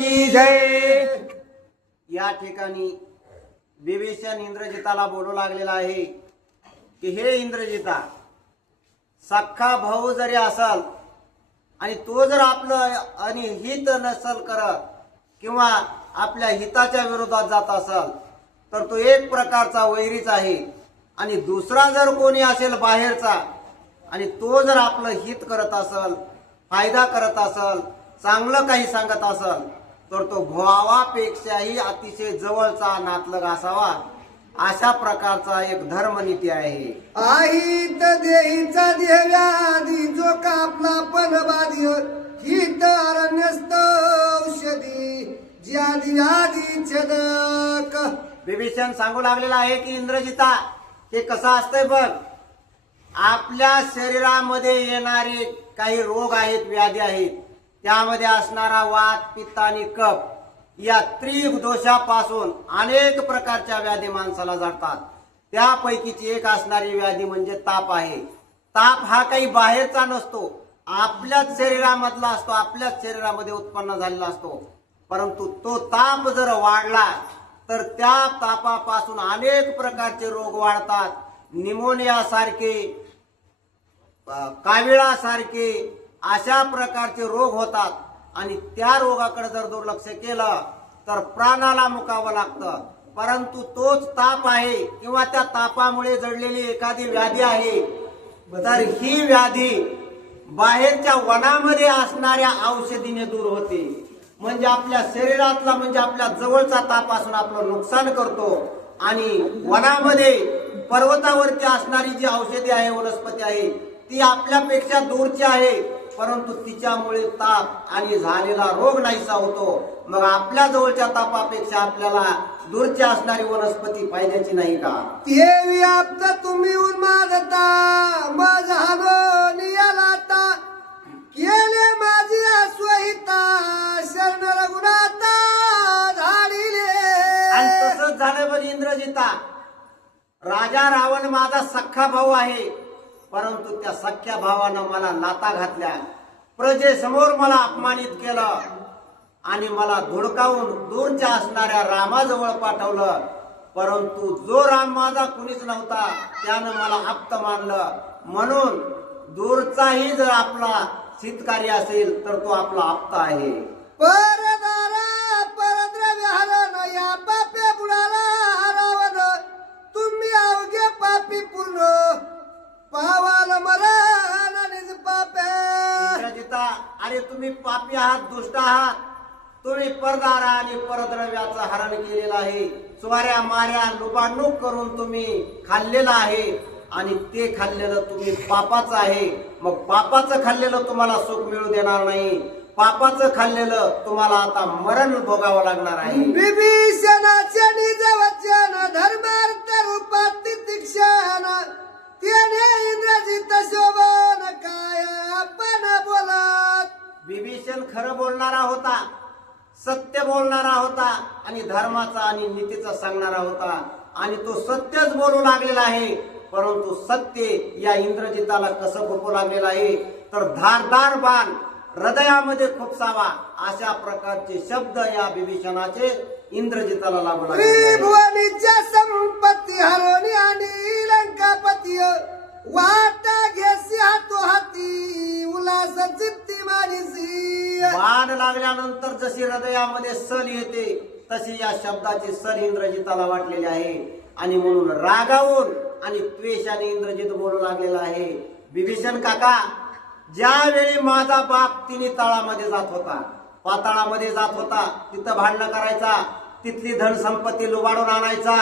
की जय। या ठिकाणी विभीषण इंद्रजिताला बोलू लागलेला आहे की हे इंद्रजिता, सख्खा भाऊ जरी असाल आणि तो जर आपलं आणि हित नसल करत किंवा आपल्या हिताच्या विरोधात जात असाल तर तो एक प्रकारचा वैरीच आहे. आणि दुसरा जर कोणी असेल बाहेरचा आणि तो जर आपलं हित करत असेल, फायदा करत असेल, चांगलं काही सांगत असेल तर तो भावापेक्षाही अतिशय जवळचा नातलग असावा. अशा प्रकारचा एक धर्मनीती आहे. आहित देहीचा देव्याधी जो कापला पण बाधी हित अरण्यस्त औषधी ज्यादी व्याधी छेदक. विभीषण सांगू लागलेला आहे की इंद्रजिता, हे कसं असतंय बघ, आपल्या शरीरामध्ये येणारे काही रोग आहेत, व्याधी आहेत, त्यामध्ये असणारा वात, पित्त आणि कफ या त्रिदोषापासून अनेक प्रकारच्या व्याधी माणसाला जडतात. त्यापैकीची एक असणारी व्याधी म्हणजे ताप आहे. ताप हा काही बाहेरचा नसतो, आपल्याच शरीरामधला असतो, आपल्याच शरीरामध्ये उत्पन्न झालेला असतो. परंतु तो ताप जर वाढला तर त्या तापापासून अनेक प्रकारचे रोग वाढतात. निमोनिया सारखे, काविळासारखे अशा प्रकारचे रोग होतात. आणि त्या रोगाकडे जर दुर्लक्ष केलं तर प्राणाला मुकावं लागतं. परंतु तोच ताप आहे किंवा त्या तापामुळे जडलेली एखादी व्याधी आहे तर ही व्याधी बाहेरच्या वनामध्ये असणाऱ्या औषधीने दूर होते. म्हणजे आपल्या शरीरातला, म्हणजे आपल्या जवळचा तापासून आपलं नुकसान करतो. आणि वनामध्ये पर्वतावरती असणारी जी औषधी आहे, वनस्पती आहे, ती आपल्यापेक्षा दूरची आहे, परंतु तिच्यामुळे ताप आणि झालेला रोग नाहीसा होतो. मग आपल्या जवळच्या तापापेक्षा आपल्याला दूरची असणारी वनस्पती पाहिजेची नाही का? ते व्याप्त तुम्ही उन्मादता माझा नियालाता केले माझी स्वहिता शरण रघुनाथा धाडिले. आणि तसंच झालं बघ इंद्रजिता, राजा रावण माझा सख्खा भाऊ आहे, परंतु त्या सख्या भावानं मला लाता घातल्या, प्रजेसमोर मला अपमानित केलं आणि मला धुडकावून दूरच्या असणाऱ्या रामाजवळ पाठवलं. परंतु जो राम माझा कुणीच नव्हता त्यानं मला आप्त मानलं. म्हणून दूरचाही जर आपला हितकारी असेल तर तो आपला आप्त आहे. परदारा परद्रव्य हरण या पापे बुडाला हरावन तुम्ही अवघे पापी पूर्ण पावाल मरण निज पापे. इंद्रजिता, अरे तुम्ही पापी आहात, दुष्ट आहात. तुम्ही परदारा आणि परद्रव्याचं हरण केलेलं आहे. स्वाऱ्या माऱ्या लुबाडणूक करून तुम्ही खाल्लेलं आहे आणि ते खाल्लेलं तुम्ही पापाचं आहे. मग पापाचं खाल्लेलं तुम्हाला सुख मिळू देणार नाही. पापाचं खाल्लेलं तुम्हाला आता मरण भोगावं लागणार आहे. विभीषणाचे निज वचन धर्मार्थ रूपात तितिक्षण त्याने इंद्रजित शोभन काय आपण बोलत. विभीषण खरं बोलणारा होता, सत्य बोलणारा होता आणि धर्माचा आणि नीतीचा सांगणारा होता. आणि तो सत्यच बोलू लागलेला आहे. परंतु सत्य या इंद्रजिताला कसं खुपू लागलेलं आहे तर धारदार बाण हृदयामध्ये खुपसावा अशा प्रकारचे शब्द या विभीषणाचे इंद्रजिताला लागू लागले. त्रिभुवनीच्या संपत्ती हरवणी आणि लंकापती वाटा घेसी हातो हाती उल्हास चित्ती मानिसी. बाण लागल्यानंतर जशी हृदयामध्ये सल येते तशी या शब्दाची सल इंद्रजिताला वाटलेली आहे. आणि म्हणून रागावून आणि त्वेषाने इंद्रजित बोलू लागलेला आहे. विभीषण काका, ज्यावेळी माझा बाप तिन्ही तळामध्ये जात होता, पाताळामध्ये जात होता, तिथं भांडणं करायचा, तिथली धनसंपत्ती लुबाडून आणायचा,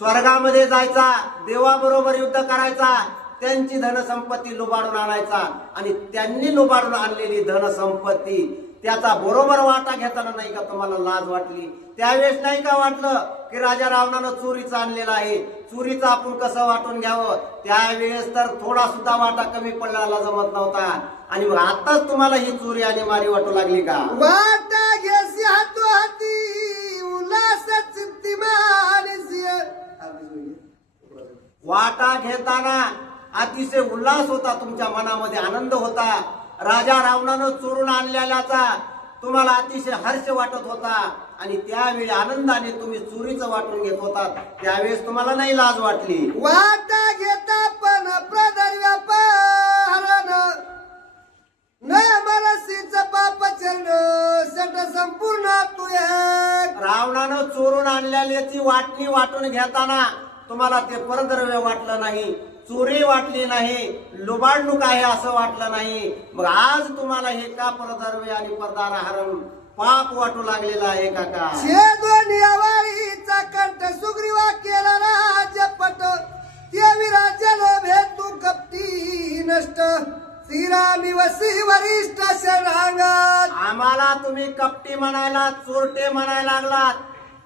स्वर्गामध्ये जायचा, देवाबरोबर युद्ध करायचा, त्यांची धनसंपत्ती लुबाडून आणायचा आणि त्यांनी लुबाडून आणलेली धनसंपत्ती त्याचा बरोबर वाटा घेताना नाही का तुम्हाला लाज वाटली? त्यावेळेस नाही का वाटलं की राजा रावणानं चोरीचं आणलेलं आहे, चोरीचं आपण कसं वाटून घ्यावं? त्यावेळेस तर थोडा सुद्धा वाटा कमी पडल्याला जमत नव्हता. आणि मग आताच तुम्हाला ही चोरी आणि मारी वाटू लागली का? वाटा घेसी हातो हाती उल्हास चित्ती मानिसी. वाटा घेताना अतिशय उल्हास होता, तुमच्या मनामध्ये आनंद होता. राजा रावणानं चोरून आणलेल्याचा तुम्हाला अतिशय हर्ष वाटत होता आणि त्यावेळी आनंदाने तुम्ही चोरीचं वाटून घेत होतात, त्यावेळेस तुम्हाला नाही लाज वाटली. वाटा घेता पण प्रदर व्यापारण नय मनसीच पाप चरण सट संपूर्ण तू एक. रावणानं चोरून आणलेल्याची वाटणी वाटून घेताना तुम्हाला ते परद्रव्य वाटलं नाही, चोरी वाटली नाही, लुबाडणूक आहे असं वाटलं नाही. मग आज तुम्हाला हे का परद्रव्य आणि परदारहरण पाप वाटू लागलेलं आहे काका? दोन्ही वारीचा कंठ सुग्रीवा केला राज्यपट ते विराजल भेटू कपटी नष्ट श्रीरामी वसी वरिष्ठ शरणागत. आम्हाला तुम्ही कपटी म्हणायला, चोरटे म्हणायला लागलात,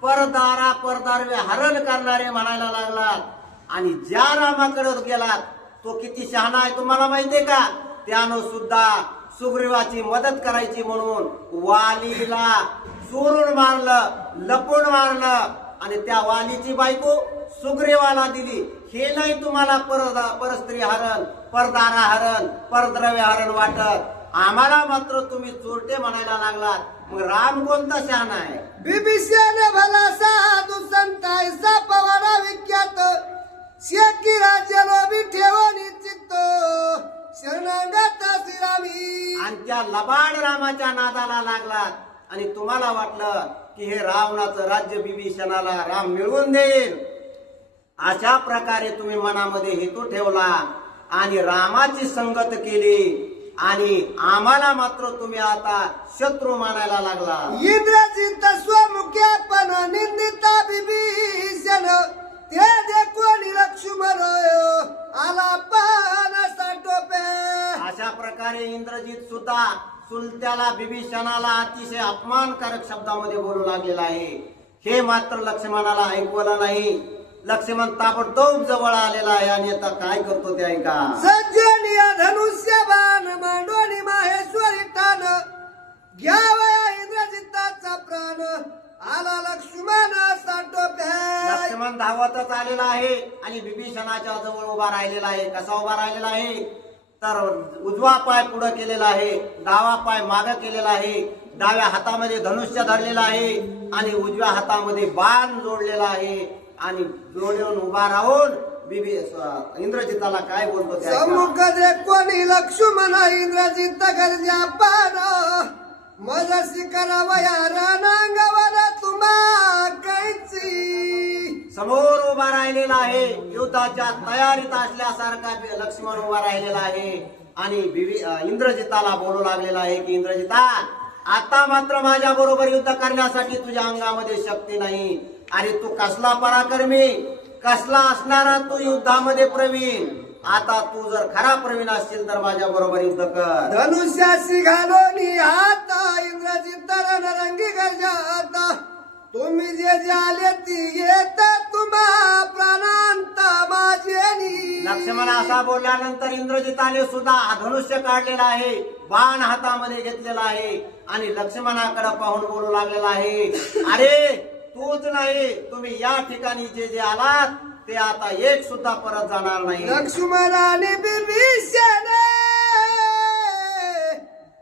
परदारव्य हरण करणारे म्हणायला लागलात आणि ज्या रामाकडे गेलात तो किती शहाणा आहे तुम्हाला माहितीये का? त्यानं सुद्धा सुग्रीवाची मदत करायची म्हणून वालीला चोरून मारलं, लपून मारलं आणि त्या वालीची बायको सुग्रीवाला दिली. हे नाही तुम्हाला परस्त्री हरण, परदारहरण, परद्रव्य हरण वाटत. आम्हाला मात्र तुम्ही चोरटे म्हणायला लागलात. मग राम कोणता शहाणा आहे? बिभीषण भला साधू संतायचा पवाडा विख्यात शेकी राज्य लोभी ठेवणी चित्त शरणागत श्रीरामी. आणि त्या लबाड रामाच्या नादाला लागलात आणि तुम्हाला वाटलं की हे रावणाचं राज्य बिभीषणाला राम मिळवून देईल. अशा प्रकारे तुम्ही मनामध्ये हेतू ठेवला आणि रामाची संगत केली आणि आम्हाला मात्र तुम्ही आता शत्रू मानायला लागला. इंद्रजित स्वमुख्या पण निंदिता बिभीषण ते देखून लक्ष्मण आला पान टोपे. अशा प्रकारे इंद्रजित सुद्धा चुलत्याला बिभीषणाला अतिशय अपमानकारक शब्दामध्ये बोलू लागलेला आहे. हे मात्र लक्ष्मणाला ऐकवलं नाही. लक्ष्मण ताबडतोब जवळ आलेला आहे आणि आता काय करतो ते ऐका. सज्जनीय धनुष्य बाण मांडोनी माहेश्वरी ठाण घ्यावया इंद्रजिताचा प्राण आला लक्ष्मण साठोपे. लक्ष्मण धावतच आलेला आहे आणि बिभीषणाच्या जवळ उभा राहिलेला आहे. कसा उभा राहिलेला आहे तर उजवा पाय पुढे केलेला आहे, डावा पाय मागे केलेला आहे, डाव्या हातामध्ये धनुष्य धरलेला आहे आणि उजव्या हातामध्ये बाण जोडलेला आहे आणि जोडून उभा राहून इंद्रजिताला काय बोलतो ते ऐका. सम्मुख दे कोणी लक्ष्मण इंद्रजित गरजा पार मजसी करावया रणांगवर तुम्हा कैची. समोर उभा राहिलेला आहे, युद्धाच्या तयारीत असल्यासारखा लक्ष्मण उभा राहिलेला आहे आणि इंद्रजिताला बोलू लागलेला आहे की इंद्रजिता, आता मात्र माझ्या बरोबर युद्ध करण्यासाठी तुझ्या अंगामध्ये शक्ती नाही. अरे तू कसला पराक्रमी, कसला असणारा तू युद्धामध्ये प्रवीण. आता तू जर खरा प्रवीण असशील तर माझ्या बरोबर युद्ध कर. धनुष्याशी घालोनी हात इंद्रजित रणरंगी गरजात तुम्ही जे आले ती येत तुम्हा प्राणांत माझे. लक्ष्मण असा बोलल्यानंतर इंद्रजिताने सुद्धा धनुष्य काढलेला आहे, बाण हातामध्ये घेतलेला आहे आणि लक्ष्मणाकडे पाहून बोलू लागलेला आहे, अरे तूच नाही, तुम्ही या ठिकाणी जे आलात ते आता एक सुद्धा परत जाणार नाही. लक्ष्मणाने बिभीषण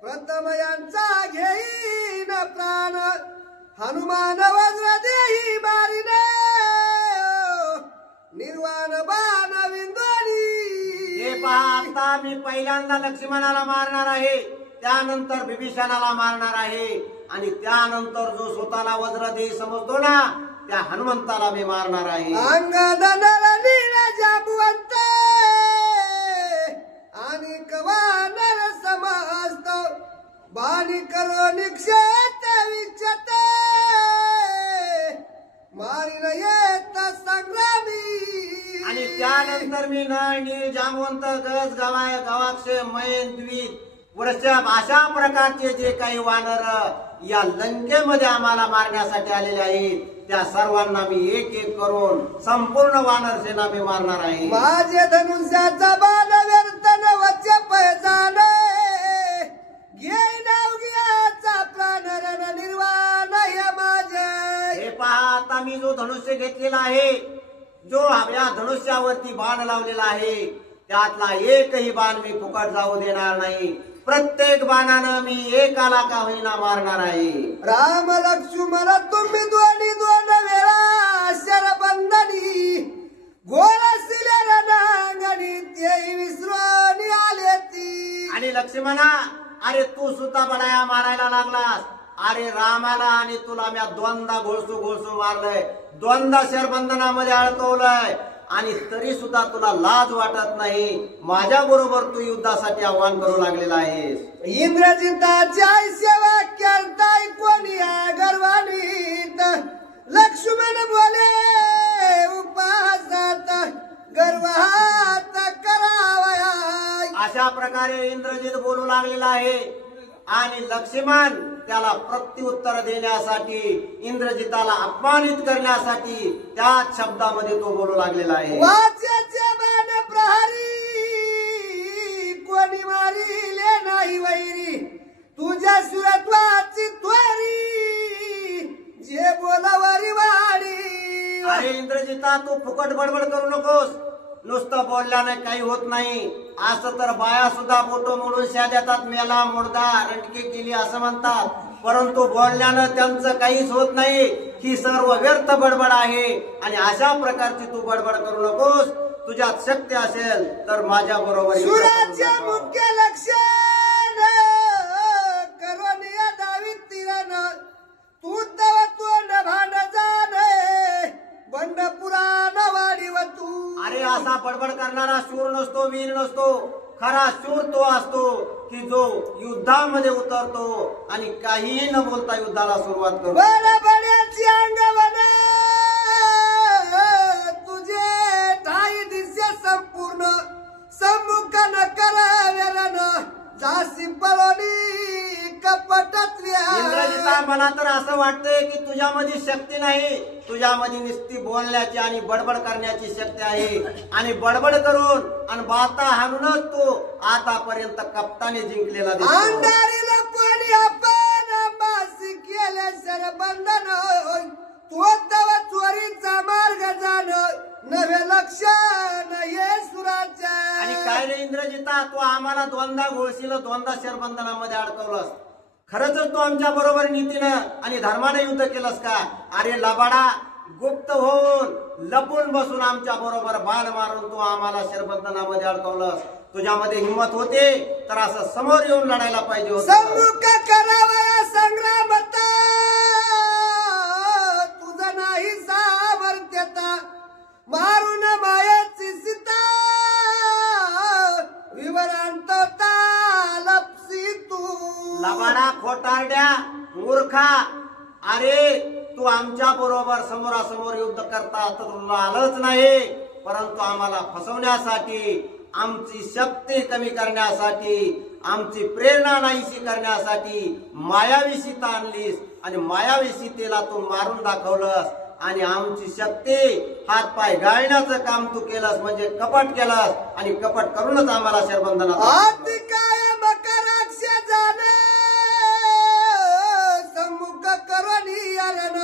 प्रथम यांचा घेईन प्राण हनुमान वज्र देई बारीने निर्वाण बाण विंदोनी. हे पहा, आता मी पहिल्यांदा लक्ष्मणाला मारणार आहे, त्यानंतर बिभीषणाला मारणार आहे आणि त्यानंतर जो स्वतःला वज्र देई समजतो ना त्या हनुमंताला मी मारणार आहे. अंगद नर जाबुवंत आणि कवानर समस्त बाणी करो निक्षेत विक्षत मारिन येत संग्रामी. आणि त्यानंतर मी नळ जामवंत गज गवाक्ष मैन द्वीप वृषभ अशा प्रकारचे जे काही वानर या लंकेमध्ये आम्हाला मारण्यासाठी आलेले आहेत त्या सर्वांना मी एक एक करून संपूर्ण वानर सेना मी मारणार आहे. माझे धनुष्याचा बाण व्यर्थन वच्चे पैजाने घे नाव घ्याचा प्राण रण निर्वाण हे माझे. हे पहा, आता मी जो धनुष्य घेतलेला आहे, जो या धनुष्यावरती बाण लावलेला आहे, त्यातला एकही बाण मी फुकट जाऊ देणार नाही. प्रत्येक बाणानं मी एकाला का होईना मारणार आहे. राम लक्ष्मण तुम्ही दोन्ही दोन वेळा शरबंधनी गोल असलेल्या नांगणी ते विसरून आले ती. आणि लक्ष्मणा, अरे तू सुद्धा बडाया मारायला लागलास. अरे रामाला आणि तुला मी दोनदा घोळसू मारलंय, दोनदा शरबंधनामध्ये अडकवलंय, आणि तरी सुद्धा तुला लाज वाटत नाही. माझ्या बरोबर तू युद्धासाठी आव्हान करू लागलेला आहेस. इंद्रजिताच्या सेवा करताय कोणी गर्वानीत. लक्ष्मण बोले उपासात गर्वात करावया. अशा प्रकारे इंद्रजित बोलू लागलेला आहे. आणि लक्ष्मण त्याला प्रत्युत्तर देण्यासाठी, इंद्रजिताला अपमानित करण्यासाठी त्याच शब्दामध्ये तो बोलू लागलेला आहे. वाच्याचे बाण प्रहरी कोणी मारिले नाही वैरी. तुझ्या सुरत्वाची त्वरी जे बोलावरी वाडी. अरे इंद्रजिता, तू फुकट बडबड करू नकोस. नुसतं बोलल्याने काही होत नाही. असं तर बाया सुद्धा बोटो मोडून देतात, मेला मुर्दा रंटके केली असं म्हणतात. परंतु बोलल्यानं त्यांचं काहीच होत नाही. ही सर्व व्यर्थ बडबड आहे. आणि अशा प्रकारची तू बडबड करू नकोस. तुझ्यात शक्ती असेल तर माझ्या बरोबर सुराचे मुख्य लक्षण करून या दावी तिरण. तू तव तोंड भांड जाणे बंड पुराण वाढीव तू. अरे असा बडबड करणारा शूर नसतो, वीर नसतो. खरा शूर तो असतो की जो युद्धामध्ये उतरतो आणि काहीही न बोलता युद्धाला सुरुवात करतो. बडबड्याची अंगवण तुझे ठाई दिसे संपूर्ण. सम्मुख न करावेलन जासी पळोली कपटातल्या. इंद्रजिता, मला तर असं वाटतंय की तुझ्यामध्ये शक्ती नाही. तुझ्यामध्ये नुसती बोलण्याची आणि बडबड करण्याची शक्ती आहे. आणि बडबड करून आणि बाता हाणूनच तो आतापर्यंत कप्ताने जिंकलेला दिसतो. अंधारीला पाणी आपण अंबासी केले शरबंधन. तो तव चोरीचा मार्ग जाण नवे लक्षण ये सुराच्या. आणि काय रे इंद्रजिता, तू आम्हाला दोनदा घोळशील, दोनदा शरबंधनामध्ये अडकवलंस. खरंच तू आमच्या बरोबर नीतीनं आणि धर्माने युद्ध केलंस का? अरे लबाडा, गुप्त होऊन लपून बसून आमच्या बरोबर बाण मारून तू आम्हाला शरबंधनामध्ये अडकवलंस. तुझ्यामध्ये हिंमत होते तर असं समोर येऊन लढायला पाहिजे होतं. सम्मुख करावया संग्रामता तुझं नाही सामर्थ्यता. मारून मायाची सीता विवरांत लपसी तू. लबाडा, खोटारड्या, मूर्खा, अरे तू आमच्या बरोबर समोरासमोर युद्ध करता तर तुला आलंच नाही. परंतु आम्हाला फसवण्यासाठी, आमची शक्ती कमी करण्यासाठी, आमची प्रेरणा नाहीशी करण्यासाठी मायावी सीता आणलीस. आणि मायावी सीतेला तू मारून दाखवलंस. आणि आमची शक्ती हातपाय गाळण्याचं काम तू केलंस, म्हणजे कपट केलंस. आणि कपट करूनच आम्हाला शरबंधनात आती काय मकराक्ष जाणे सम्मुख करोनी यारण.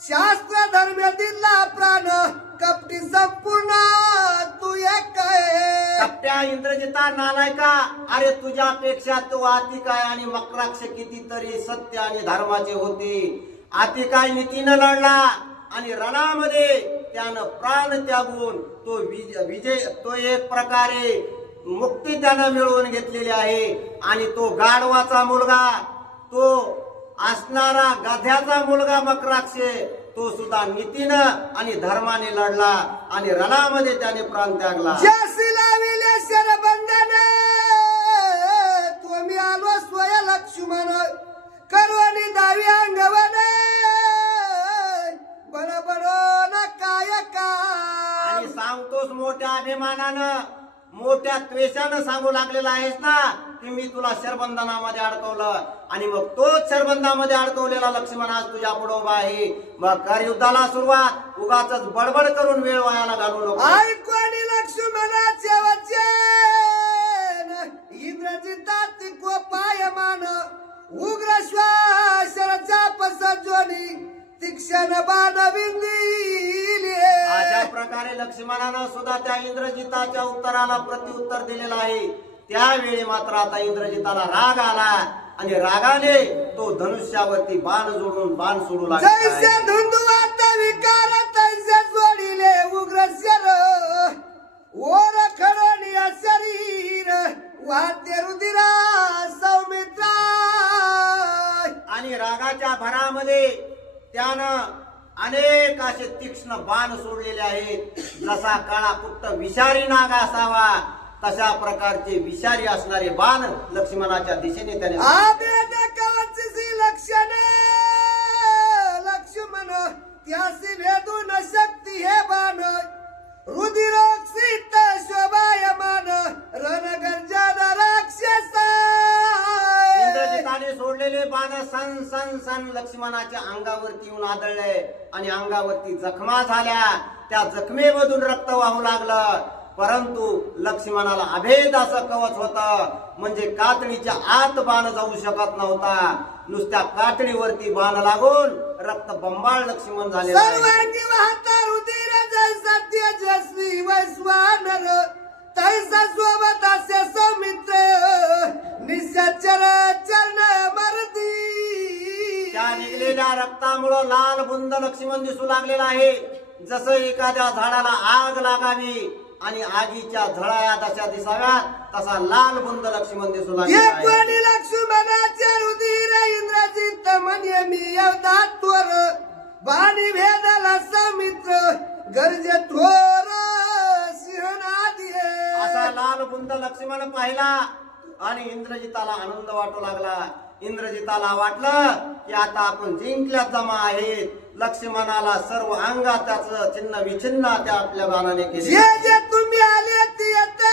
शास्त्र धर्म दिला प्राण कपटी संपूर्ण तू एक आहे. कपट्या, इंद्रजिता, नालायका, अरे तुझ्यापेक्षा तो आतिकाय आणि मकराक्ष कितीतरी सत्य आणि धर्माचे होते. आतिकाय नीतीनं लढला आणि रणामध्ये त्यानं प्राण त्यागून तो विजय, तो एक प्रकारे मुक्ती त्यानं मिळवून घेतलेली आहे. आणि तो गाढवाचा मुलगा, तो असणारा गाध्याचा मुलगा मकराक्ष, तो सुद्धा नीतीनं आणि धर्माने लढला आणि रणामध्ये त्याने प्राण त्यागला. ज्यासी लाविले शरबंधन तुम्ही आलो स्वय लक्ष्मण. करवणी दावी अंगवन बडबडो न काय का. आणि सांगतोस मोठ्या अभिमानानं, मोठ्या त्वेषानं सांगू लागलेला आहेस ना की मी तुला शरबंधनामध्ये अडकवलं. आणि मग तोच शरबंधामध्ये अडकवलेला लक्ष्मण आज तुझ्या पुढे उभा आहे. मग कर युद्धाला सुरुवात. उगाच बडबड करून वेळ वायाला घालू नको. ऐकून लक्ष्मणाचे वचन इंद्रजितात कोपायमान. उग्र श्वासरचा पसजोनी तीक्ष्ण बाण विंदिले. अशा प्रकारे लक्ष्मणानं सुद्धा त्या इंद्रजिताच्या उत्तराला प्रत्युत्तर दिलेलं आहे. त्यावेळी मात्र आता इंद्रजिताला राग आला आणि रागाने तो धनुष्यावरती बाण जोडून बाण सोडू लागला जैसे आहे. धुंदुवात विकार तैसे जोडिले उग्र शर ओर खडोनिया शरीर वाहते रुधिरा सौमित्रा. आणि रागाच्या भरामध्ये त्यानं अनेक असे तीक्ष्ण बाण सोडलेले आहेत. जसा काळा कुट्ट विषारी नाग असावा तशा प्रकारचे विषारी असणारे बाण लक्ष्मणाच्या दिशेने त्याने आभेद कवचसी लक्षण लक्ष्मण त्यासी भेदू न शक्ती हे बाण रुधिरोक्षित शोभायमान रणगर्जन राक्षस. इंद्रजिताने सोडलेले बाण सन सन सन लक्ष्मणाच्या अंगावरती येऊन आदळले आणि अंगावरती जखमा झाल्या. त्या जखमेमधून रक्त वाहू लागलं. परंतु लक्ष्मणाला अभेद असं कवच होतं, म्हणजे कातडीच्या आत बाण जाऊ शकत नव्हता. नुसत्या कातडीवरती बाण लागून रक्त बंबाळ लक्ष्मण झाले. सर्वांगी वाहता रुधिर जैसा तेजस्वी वैश्वानर तैसा सोबत असे सौमित्र निशाचर चरण मरती. त्या निघलेल्या रक्तामुळं लाल बुंद लक्ष्मण दिसू लागलेला आहे. जसं एखाद्या झाडाला आग लागावी आणि आगीच्या झळाया तशा दिसाव्यात तसा लाल बुंद लक्ष्मण दिसू लागलेला आहे. कोणी लक्ष्मणाचे रुधिर इंद्रजित म्हणे मी अवधात्वर बाणी भेदला सौमित्र गरजे थोर सिंहनादी. असा लाल बुंद लक्ष्मण पाहिला आणि इंद्रजिताला आनंद वाटू लागला. इंद्रजिताला वाटलं की आता आपण जिंकल्यात जमा आहेत. लक्ष्मणाला सर्व अंगात त्याचं चिन्ह विचिन्ह त्या आपल्या बाणाने केले. जे जे तुम्ही आले ते येते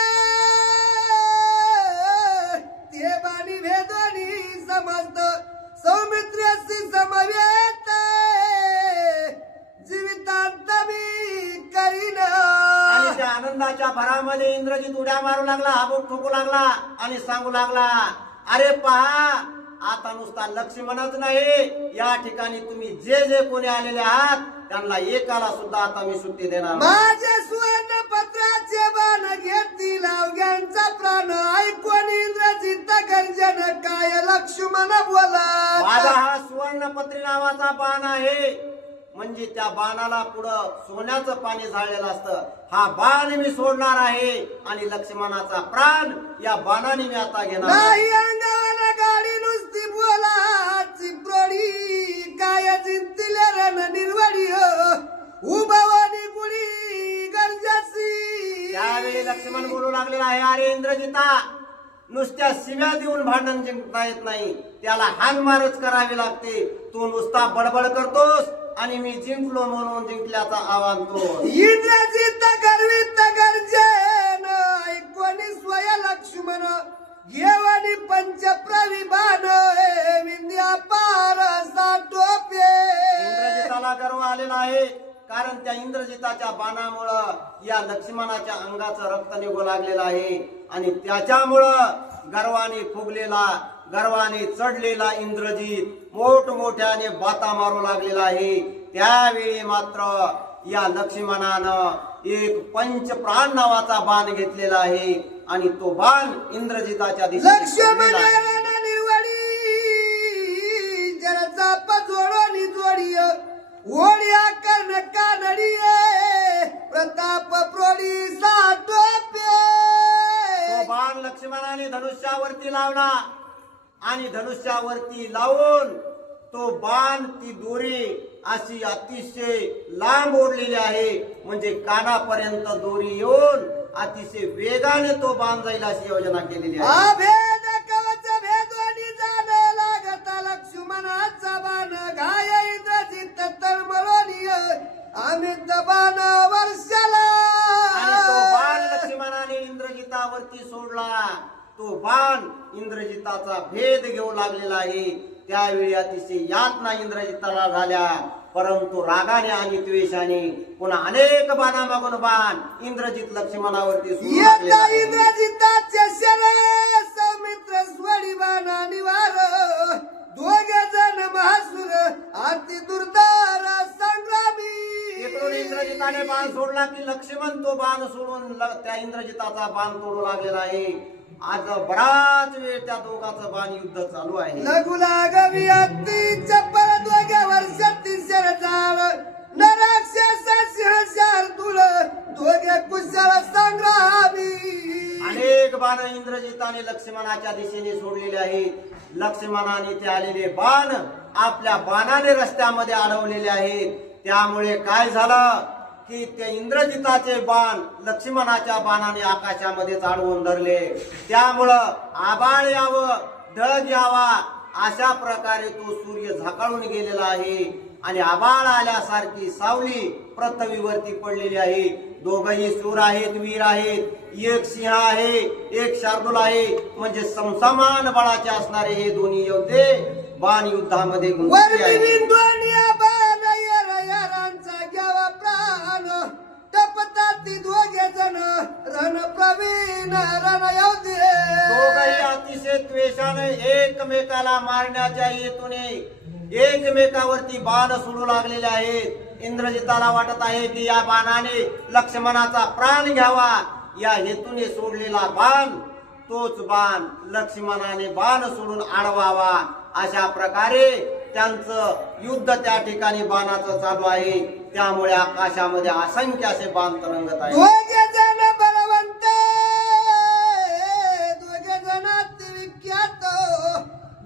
ते बाणी भेदोनी समजत सौमित्र्याशी समवेत जीवितांत मी करीन. आणि त्या आनंदाच्या भरामध्ये इंद्रजित उड्या मारू लागला, हाबूक ठोकू लागला आणि सांगू लागला, अरे पहा आता नुसता लक्ष्मणच नाही, या ठिकाणी तुम्ही जे जे कोणी आलेले आहात त्यांना एकाला सुद्धा आता मी सुट्टी देणार नाही. माझे सुवर्ण पत्राचे बाण घेतील अवघ्यांचा प्राण ऐकून इंद्रजित गर्जन काय लक्ष्मण बोला. माझा हा सुवर्णपत्री नावाचा बाण आहे, म्हणजे त्या बाणाला पुढं सोन्याचं पाणी झालेलं असतं. हा बाण मी सोडणार आहे आणि लक्ष्मणाचा प्राण या बाणाने मी आता घेणार नाही. अंगावाला गाडी नुसती बोलाची प्रडी काय जिंकले रण निर्वडी उभवणी गुढी गरजासी. त्यावेळी लक्ष्मण बोलू लागलेला आहे, अरे इंद्रजिता नुसत्या शिव्या देऊन भांडण जिंकता येत नाही, त्याला हानमारच करावी लागते. तू नुसता बडबड करतोस आणि मी जिंकलो म्हणून जिंकल्याचा आवाज तो. इंद्रजित गर्वित गर्जन ऐकोनी स्वय लक्ष्मण घेवणी पंच प्रविभान विंध्या पार साठोपे. इंद्रजिताला गर्व आलेला आहे, कारण त्या इंद्रजिताच्या बाणामुळं या लक्ष्मणाच्या अंगाचं रक्त निघू लागलेलं आहे आणि त्याच्यामुळं गर्वाने फुगलेला गर्वाने चढलेला इंद्रजित मोठमोठ्याने बाता मारू लागलेला आहे. त्यावेळी मात्र या लक्ष्मणानं एक पंचप्राण नावाचा बाण घेतलेला आहे आणि तो बाण इंद्रजिताच्या लक्ष्मण निर्वडी जरचा पजोडोनी जोडी ओढ्या कर्ण कानडी प्रताप प्रोडी साठोपे. तो बाण लक्ष्मणाने धनुष्यावरती लावला आणि धनुष्यावरती लावून तो बाण ती दोरी अशी अतिशय लांब ओढलेली आहे, म्हणजे कानापर्यंत दोरी येऊन अतिशय वेगाने तो बाण जाईल अशी योजना केलेली आहे. अभेद कवच भेदोनी जाण लागत लक्ष्मणाचा बाण घाय इंद्रजित तळमळोनी अमित बाण वर्षाला. आणि तो बाण लक्ष्मणाने इंद्रजितावरती सोडला. तो बाण इंद्रजिताचा भेद घेऊ लागलेला आहे. त्यावेळी अतिशय यातना इंद्रजिताला झाल्या, परंतु रागाने आणि द्वेषाने पुन्हा अनेक बाणामागून बाण इंद्रजित लक्ष्मणावरती सोडू लागलेला आहे. इंद्रजिताचे शर सौमित्र स्वडी बाणा निवार दोघे जण महासुर अति दुर्धर संग्रामी. इकडून इंद्रजिताने बाण सोडला की लक्ष्मण तो बाण सोडून त्या इंद्रजिताचा बाण तोडू लागलेला आहे आज बराच वेळ त्या दोघांचं बाण युद्ध चालू आहे. लगू लागवी अति चप्पल दोघे वर्षात तिसर झाड नराक्षस सिंह शार्दूल दोघे कुशल संग्रामी. अनेक बाण इंद्रजिताने लक्ष्मणाच्या दिशेने सोडलेले आहेत. लक्ष्मणाने ते आलेले बाण आपल्या बाणाने रस्त्यामध्ये अडवलेले आहेत. त्यामुळे काय झालं की ते इंद्रजिताचे बाण लक्ष्मणाच्या बाणाने आकाशामध्ये अडवून धरले. त्यामुळं आबाळ यावं, ढग यावा अशा प्रकारे तो सूर्य झाकाळून गेलेला आहे आणि आबाळ आल्यासारखी सावली पृथ्वीवरती पडलेली आहे. दोघही शूर आहेत, वीर आहेत. एक सिंह आहे, एक शार्दूल आहे. म्हणजे समसमान बळाचे असणारे हे दोन्ही योद्धे बाण युद्धामध्ये गुंतले आहेत. वरविन दोन्ही बाण यारांचा घ्यावा प्राण टपतात ती दोघे जण रण प्रवीण रण योद्धे. दोघही अतिशय द्वेषाने एकमेकाला मारण्याच्या हेतूने एकमेकावरती बाण सोडू लागलेले आहेत. इंद्रजिताला वाटत आहे की या बाणाने लक्ष्मणाचा प्राण घ्यावा. या हेतूने सोडलेला बाण तोच बाण लक्ष्मणाने बाण सोडून अडवावा. अशा प्रकारे त्यांचं युद्ध त्या ठिकाणी बाणाचं चालू आहे. त्यामुळे आकाशामध्ये असंख्य असे बाण तरंगत आहेत. दोघे जण बलवंत दोघे जण अतिविख्यात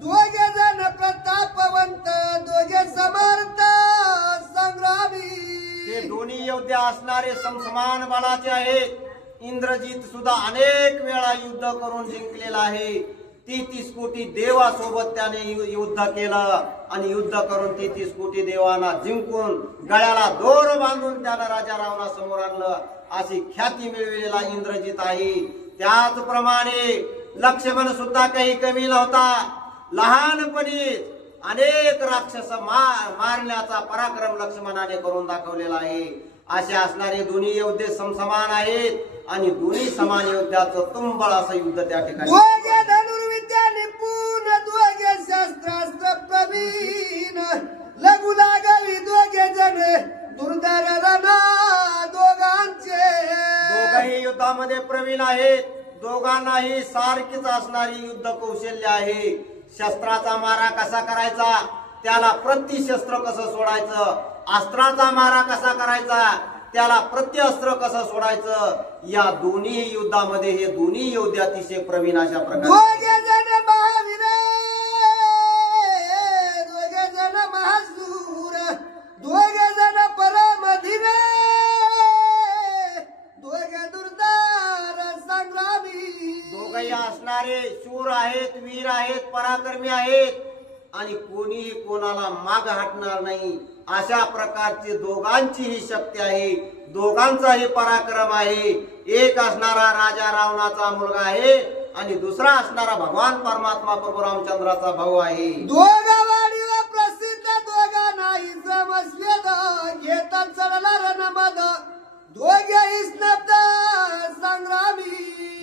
दोघे जण प्रतापवंत दोघे समर्थ संग्रामी. हे दोन्ही योद्धे असणारे समसमान बळाचे आहेत. इंद्रजित सुद्धा अनेक वेळा युद्ध करून जिंकलेला आहे. 33 कोटी देवासोबत त्याने युद्ध केलं आणि युद्ध करून 33 कोटी देवांना जिंकून गळ्याला दोर बांधून त्यानं राजा रावणासमोर आणलं. अशी ख्याती मिळवलेला इंद्रजित आहे. त्याचप्रमाणे लक्ष्मण सुद्धा काही कमी नव्हता. लहानपणी अनेक राक्षस मारण्याचा पराक्रम लक्ष्मणाने करून दाखवलेला आहे. असे असणारे दोन्ही योद्धे समसमान आहेत आणि दोन्ही समान योद्ध्याचं तुंबळ असं युद्ध त्या ठिकाणी. दोघे धनुर्विद्या निपुण दोघे शस्त्रास्त्र प्रवीण लगू लागवी दोघे जण दुर्धर रण दोघांचे. दोघही युद्धामध्ये प्रवीण आहेत. दोघांनाही सारखीच असणारी युद्ध कौशल्य आहे. शस्त्राचा मारा कसा करायचा, त्याला प्रतिशस्त्र कसं सोडायचं, अस्त्राचा मारा कसा करायचा, त्याला प्रत्यस्त्र कसं सोडायचं, या दोन्ही युद्धामध्ये हे दोन्ही योद्धे अतिशय प्रवीण अशा प्रकारे. दोघे जण महावीर दोघे जण महासूर दोघे जण परमधीर दोघे दुर्धर संग्रामी. दोघही असणारे शूर आहेत, वीर आहेत, पराक्रमी आहेत आणि कोणीही कोणाला माग हटणार नाही अशा प्रकारची दोघांची ही शक्ती आहे. दोघांचाही पराक्रम आहे. एक असणारा राजा रावणाचा मुलगा आहे आणि दुसरा असणारा भगवान परमात्मा प्रभू रामचंद्राचा भाऊ आहे. दोघा वाडीवर प्रसिद्ध दोघा नाही समस्वेद घेतात चढला रणमद दोघेही स्नब्ध संग्रामी.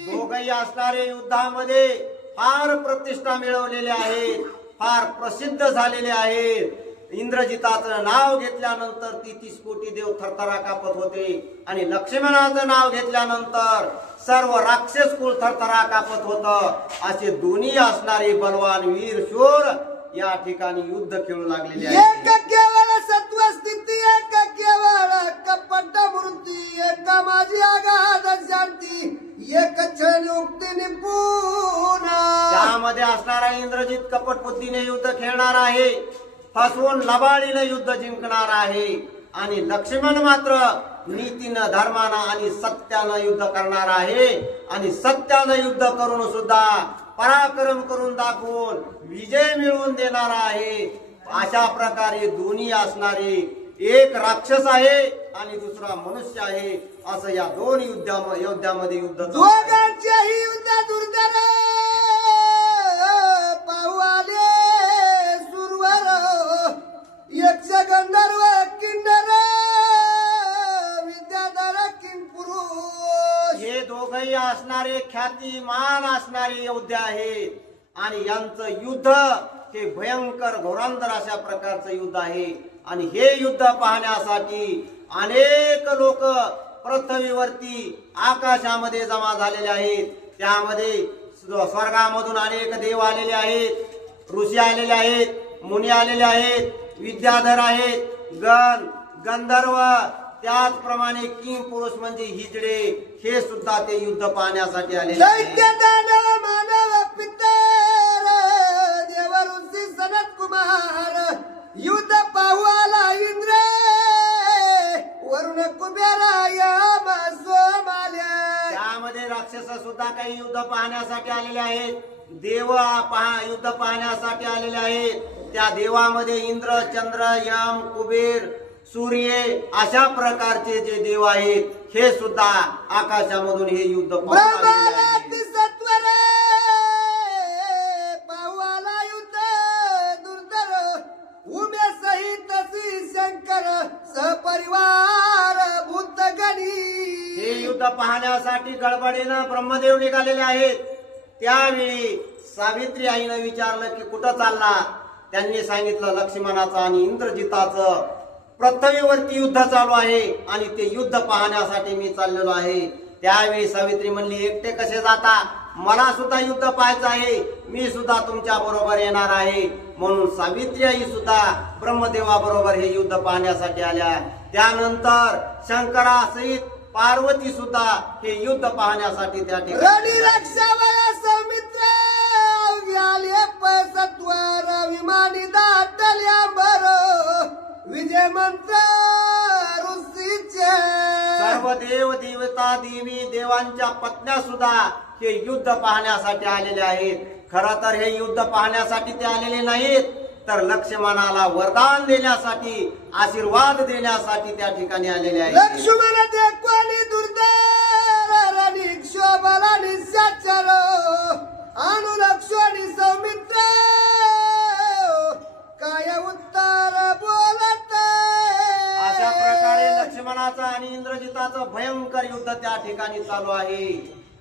दोघही असणारे युद्धामध्ये फार प्रतिष्ठा मिळवलेले आहेत, फार प्रसिद्ध झालेले आहेत. इंद्रजिताचं नाव घेतल्यानंतर 33 कोटी देव थरथरा कापत होते आणि लक्ष्मणाचं नाव घेतल्यानंतर सर्व राक्षस कुळ थरथरा कापत होतं. असे दोन्ही असणारे बलवान वीर शूर या ठिकाणी युद्ध खेळू लागलेले आहेत. एक केवळ सत्वस्थिती एक केवळ कपट मूर्ती एक माझी आगाध शांती एक क्षण युक्ती निपुण. त्यामध्ये असणारा इंद्रजित कपट बुद्धीने युद्ध खेळणार आहे, फसवून लबाडीने युद्ध जिंकणार आहे आणि लक्ष्मण मात्र नीतीनं धर्मानं आणि सत्यानं युद्ध करणार आहे आणि सत्यानं युद्ध करून सुद्धा पराक्रम करून दाखवून विजय मिळवून देणार आहे. अशा प्रकारे दोन्ही असणारे एक राक्षस आहे आणि दुसरा मनुष्य आहे असं या दोन योद्ध्यामध्ये युद्ध. दोघांचेही युद्ध दुर्धर पाहू आले सुरवर यक्ष गंधर्व किन्नर विद्याधर किंपुरुष. हे दोघही असणारे ख्यातिमान असणारे योद्धे आहेत आणि यांचं युद्ध हे भयंकर घोरांदर अशा प्रकारचं युद्ध आहे आणि हे युद्ध पाहण्यासाठी अनेक लोक पृथ्वीवरती आकाशामध्ये जमा झालेले आहेत. त्यामध्ये स्वर्गामधून अनेक देव आलेले आहेत, ऋषी आलेले आहेत, मुनी आलेले आहेत, विद्याधर आहेत, गंधर्व, त्याचप्रमाणे किंग पुरुष म्हणजे हिजडे, हे सुद्धा ते युद्ध पाहण्यासाठी आलेले आहेत. दैत्य दानव मानव पितर देव ऋषी सनत कुमार युद्ध पाहू आला इंद्र वरुण कुबेर यम सोमाल्या. त्यामध्ये राक्षस सुद्धा काही युद्ध पाहण्यासाठी आलेले आहेत, देव युद्ध पाहण्यासाठी आलेले आहेत. त्या देवामध्ये इंद्र, चंद्र, यम, कुबेर, सूर्य अशा प्रकारचे जे देव आहेत, हे सुद्धा आकाशामधून हे युद्ध पाहून आलेले ब्रह्माला आहेत. तिसत्वर पाहू आला युद्ध दुर्धर उमे सहित श्री शंकर सपरिवार भूतगणी. हे युद्ध पाहण्यासाठी गडबडीनं ब्रह्मदेव निघालेले आहेत. त्यावेळी सावित्री आईनं विचारलं की कुठं चालला. त्यांनी सांगितलं लक्ष्मणाचं आणि इंद्रजिताचं पृथ्वीवरती युद्ध चालू आहे आणि ते युद्ध पाहण्यासाठी मी चाललेलो आहे. त्यावेळी सावित्री म्हणली एकटे कसे जाता, मला सुद्धा युद्ध पाहायचं आहे, मी सुद्धा तुमच्या बरोबर येणार आहे. म्हणून सावित्री आई सुद्धा ब्रह्मदेवा बरोबर हे युद्ध पाहण्यासाठी आल्या. त्यानंतर शंकरासहित पार्वती सुद्धा हे युद्ध पाहण्यासाठी त्या रणी ठिकाणी रक्षावया सौमित्र अवघ्याले पैसत्वर विमानी दाटल्या बरो विजय मंत्र ऋषीचे. सर्व देव देवता देवी देवांच्या पत्न्या सुद्धा हे युद्ध पाहण्यासाठी आलेले आहेत. खरं तर हे युद्ध पाहण्यासाठी ते आलेले नाहीत, तर लक्ष्मणाला वरदान देण्यासाठी, आशीर्वाद देण्यासाठी त्या ठिकाणी आलेले आहेत. लक्ष्मण देखवानी दुर्धर रणी क्षोभला निशाचर अनुलक्षणी सौमित्र काय उत्तर बोलत. अशा प्रकारे लक्ष्मणाचं आणि इंद्रजिताचं भयंकर युद्ध त्या ठिकाणी चालू आहे.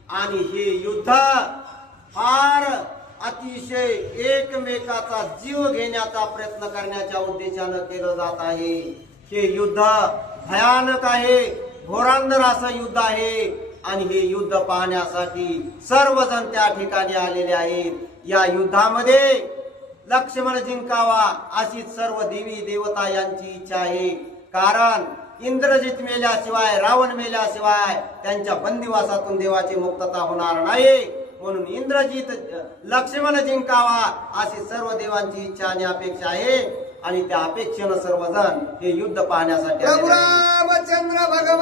आणि हे युद्ध फार अतिशय एकमेकाचा जीव घेण्याचा प्रयत्न करण्याच्या उद्देशानं केलं जात आहे. हे युद्ध भयानक आहे, घोरांदर असं युद्ध आहे. आणि हे युद्ध पाहण्यासाठी सर्वजण त्या ठिकाणी आलेले आहेत. या युद्धामध्ये लक्ष्मण जिंकावा अशीच सर्व देवी देवता यांची इच्छा आहे. कारण इंद्रजित मेल्याशिवाय, रावण मेल्याशिवाय त्यांच्या बंदिवासातून देवाची मुक्तता होणार नाही. म्हणून इंद्रजित लक्ष्मण जिंकावा अशी सर्व देवांची इच्छा आणि अपेक्षा आहे. आणि त्या अपेक्षेनं सर्वजण हे युद्ध पाहण्यासाठी आलेले आहेत. रामचंद्र भगवान